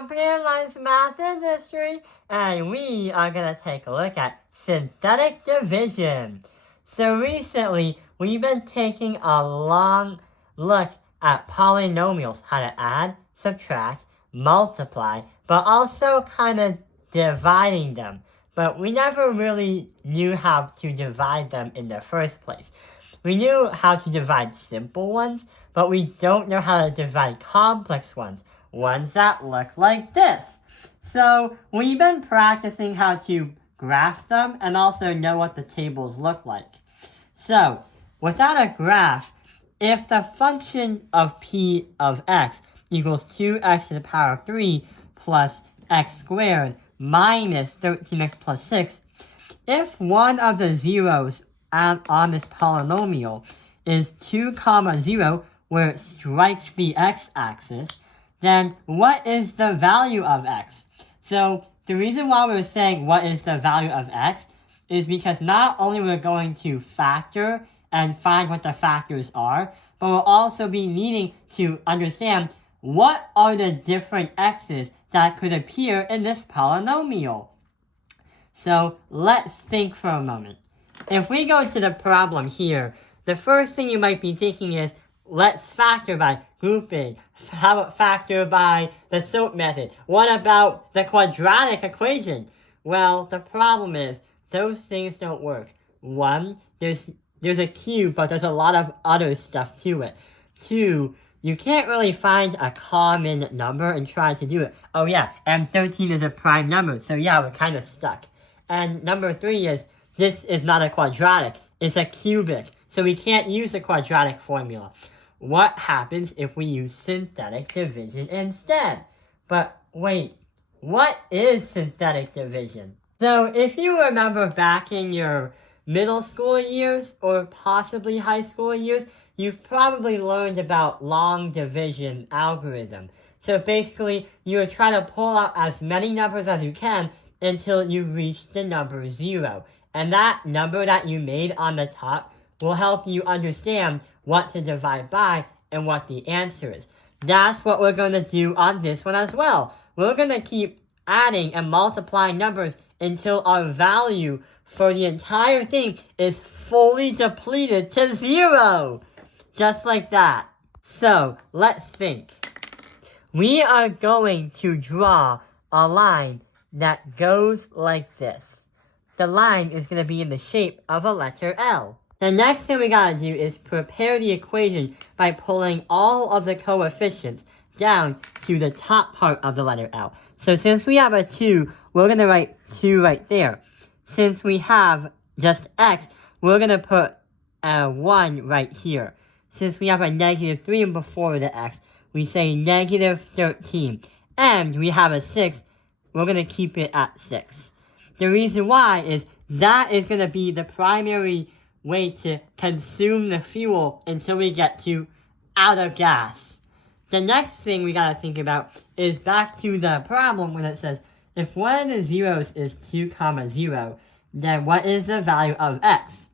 Computer Lines Math Industry, and we are going to take a look at synthetic division. So recently, we've been taking a long look at polynomials, how to add, subtract, multiply, but also kind of dividing them. But we never really knew how to divide them in the first place. We knew how to divide simple ones, but we don't know how to divide complex ones that look like this. So we've been practicing how to graph them and also know what the tables look like. So without a graph, if the function of p of x equals 2x to the power of 3 plus x squared minus 13x plus 6, if one of the zeros on this polynomial is 2, 0, where it strikes the x-axis, then what is the value of x? So the reason why we're saying what is the value of x is because not only we're going to factor and find what the factors are, but we'll also be needing to understand what are the different x's that could appear in this polynomial. So let's think for a moment. If we go to the problem here, the first thing you might be thinking is, let's factor by grouping. How about factor by the SOAP method? What about the quadratic equation? Well, the problem is, those things don't work. One, there's a cube, but there's a lot of other stuff to it. Two, you can't really find a common number and try to do it. Oh yeah, and 13 is a prime number, so yeah, we're kind of stuck. And number 3 is, this is not a quadratic, it's a cubic, so we can't use the quadratic formula. What happens if we use synthetic division instead? But wait, what is synthetic division? So if you remember back in your middle school years or possibly high school years, you've probably learned about long division algorithm. So basically, you would try to pull out as many numbers as you can until you reach the number 0. And that number that you made on the top will help you understand what to divide by and what the answer is. That's what we're going to do on this one as well. We're going to keep adding and multiplying numbers until our value for the entire thing is fully depleted to 0. Just like that. So, let's think. We are going to draw a line that goes like this. The line is going to be in the shape of a letter L. The next thing we gotta do is prepare the equation by pulling all of the coefficients down to the top part of the letter L. So since we have a 2, we're gonna write 2 right there. Since we have just x, we're gonna put a 1 right here. Since we have a negative 3 before the x, we say negative 13. And we have a 6, we're gonna keep it at 6. The reason why is that is gonna be the primary way to consume the fuel until we get to out of gas. The next thing we gotta think about is back to the problem when it says, if one of the zeros is 2, 0, then what is the value of x?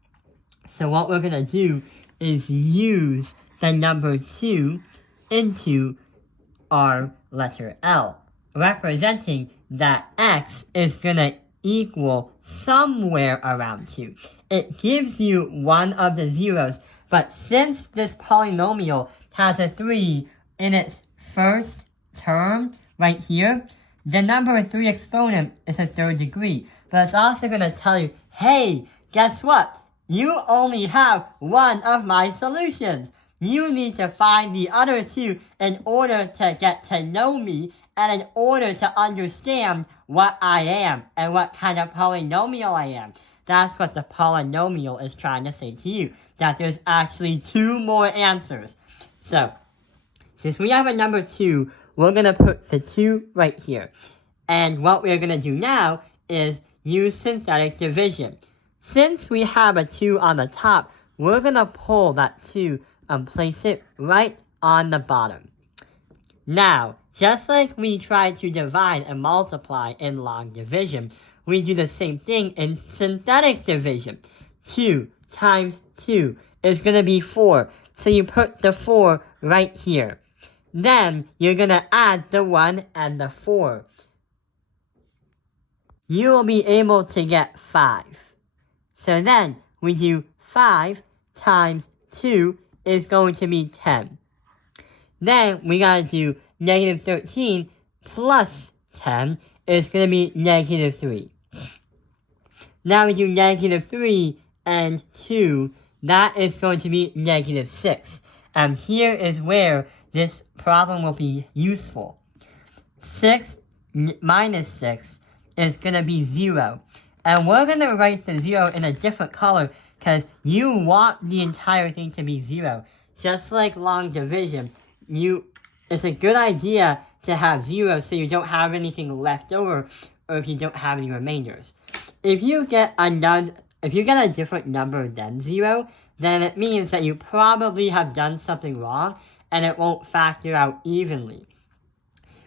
So what we're gonna do is use the number 2 into our letter L, representing that x is gonna equal somewhere around 2. It gives you one of the zeros, but since this polynomial has a 3 in its first term right here, the number 3 exponent is a 3rd degree. But it's also going to tell you, hey, guess what? You only have one of my solutions. You need to find the other 2 in order to get to know me and in order to understand what I am and what kind of polynomial I am. That's what the polynomial is trying to say to you, that there's actually 2 more answers. So, since we have a number 2, we're going to put the 2 right here. And what we're going to do now is use synthetic division. Since we have a 2 on the top, we're going to pull that 2 and place it right on the bottom. Now, just like we try to divide and multiply in long division, we do the same thing in synthetic division. 2 times 2 is going to be 4, so you put the 4 right here. Then you're going to add the 1 and the 4. You will be able to get 5. So then we do 5 times 2 is going to be 10. Then we gotta do negative 13 plus 10 is going to be negative 3. Now we do negative 3 and 2. That is going to be negative 6. And here is where this problem will be useful. 6 minus 6 is going to be 0. And we're going to write the 0 in a different color because you want the entire thing to be 0. Just like long division, it's a good idea to have 0 so you don't have anything left over or if you don't have any remainders. If you get a different number than 0, then it means that you probably have done something wrong and it won't factor out evenly.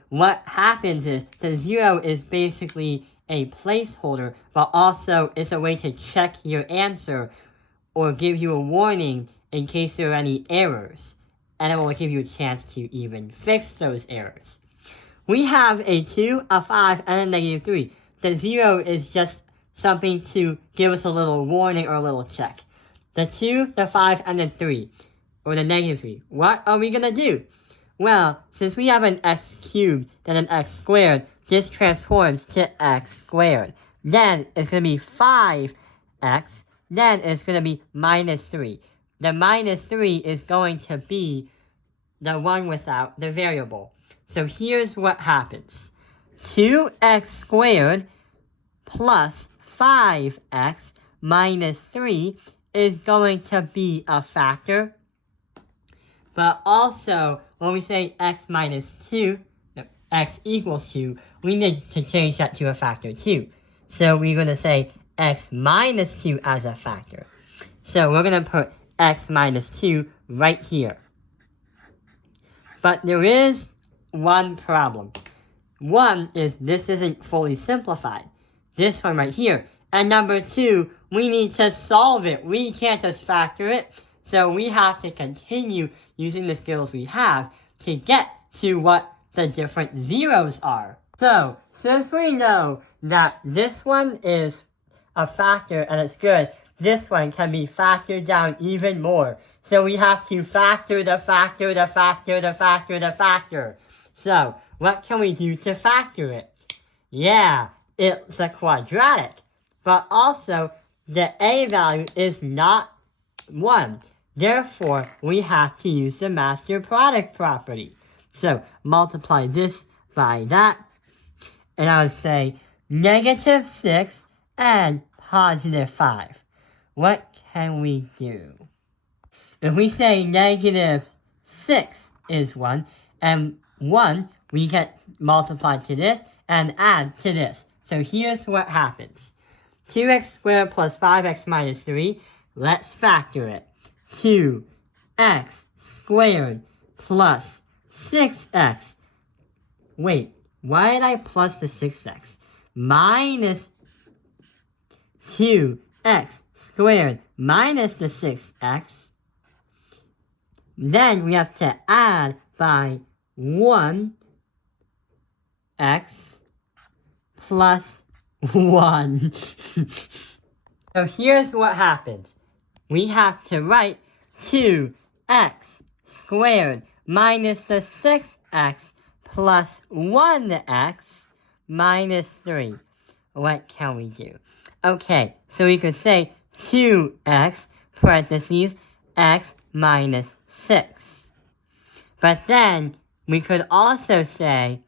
What happens is the 0 is basically a placeholder, but also it's a way to check your answer or give you a warning in case there are any errors, and it will give you a chance to even fix those errors. We have a 2, a 5, and a negative 3. The 0 is just something to give us a little warning or a little check. The 2, the 5, and the 3, or the negative 3. What are we going to do? Well, since we have an x cubed and an x squared, this transforms to x squared. Then it's going to be 5x. Then it's going to be minus 3. The minus 3 is going to be the one without the variable. So here's what happens. 2x squared plus 5x minus 3 is going to be a factor. But also, when we say x equals 2, we need to change that to a factor too. So we're going to say x minus 2 as a factor. So we're going to put x minus 2 right here. But there is one problem. One is this isn't fully simplified. This one right here. And number 2, we need to solve it. We can't just factor it. So we have to continue using the skills we have to get to what the different zeros are. So, since we know that this one is a factor and it's good, this one can be factored down even more. So we have to factor the factor, the factor, the factor, the factor. So, what can we do to factor it? Yeah, it's a quadratic. But also, the a value is not 1. Therefore, we have to use the master product property. So, multiply this by that. And I would say negative 6 and positive 5. What can we do? If we say negative 6 is 1, and 1, we get multiplied to this and add to this. So here's what happens. 2x squared plus 5x minus 3. Let's factor it. 2x squared plus 6x. Wait, why did I plus the 6x? Minus 2x squared minus the 6x. Then we have to add by 1x plus 1. So here's what happens. We have to write 2x squared minus the 6x plus 1x minus 3. What can we do? Okay, so we could say 2x parentheses x minus 6. But then we could also say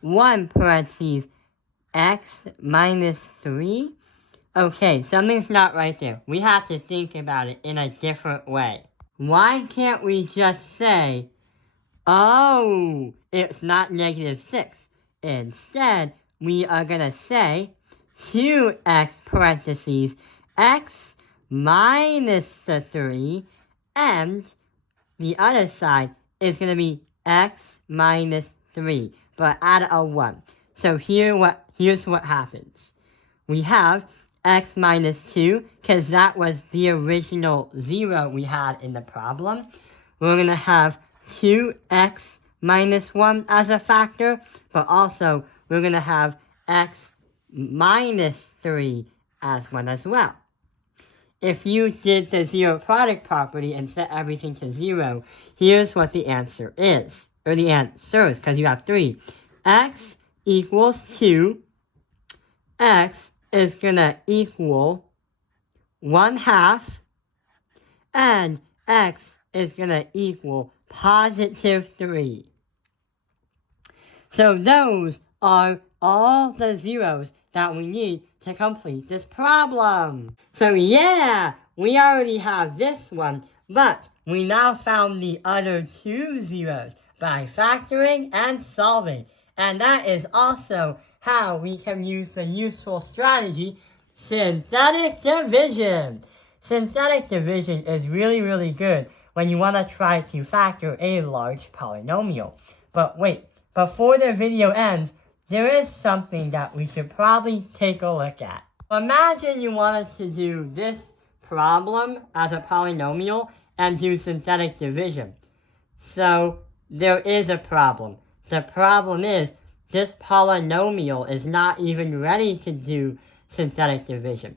1 parentheses x minus 3. Okay, something's not right there. We have to think about it in a different way. Why can't we just say, oh, it's not negative 6. Instead, we are going to say 2x parentheses x minus the 3, and the other side is going to be x minus 3, but add a 1. So here's what happens. We have x minus 2, because that was the original 0 we had in the problem. We're going to have 2x minus 1 as a factor, but also we're going to have x minus 3 as 1 as well. If you did the zero product property and set everything to 0, here's what the answer is. Or the answers, because you have 3. X equals 2. X is going to equal 1/2. And x is going to equal positive 3. So those are all the zeros that we need to complete this problem. So yeah, we already have this one, but we now found the other 2 zeros by factoring and solving. And that is also how we can use the useful strategy, synthetic division. Synthetic division is really good when you want to try to factor a large polynomial. But wait, before the video ends, there is something that we should probably take a look at. Imagine you wanted to do this problem as a polynomial and do synthetic division. So there is a problem. The problem is this polynomial is not even ready to do synthetic division.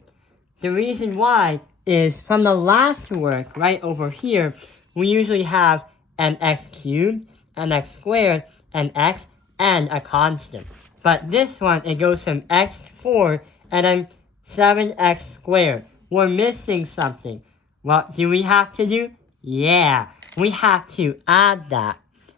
The reason why is from the last work right over here, we usually have an x cubed, an x squared, an x, and a constant. But this one, it goes from x4 and then 7x squared. We're missing something. What do we have to do? Yeah, we have to add that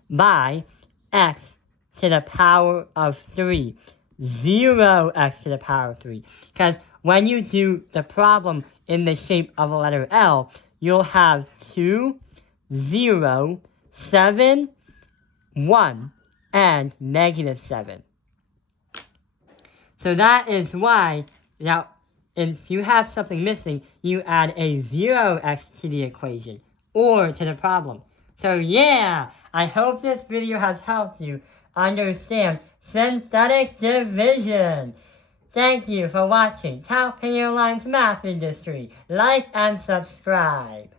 by x to the power of 3. 0x to the power of 3. Because when you do the problem in the shape of a letter L, you'll have 2, 0, 7, 1, and negative 7. So that is why, now, if you have something missing, you add a 0x to the equation, or to the problem. So yeah, I hope this video has helped you understand synthetic division. Thank you for watching Tao Penny Online's Math Industry. Like and subscribe.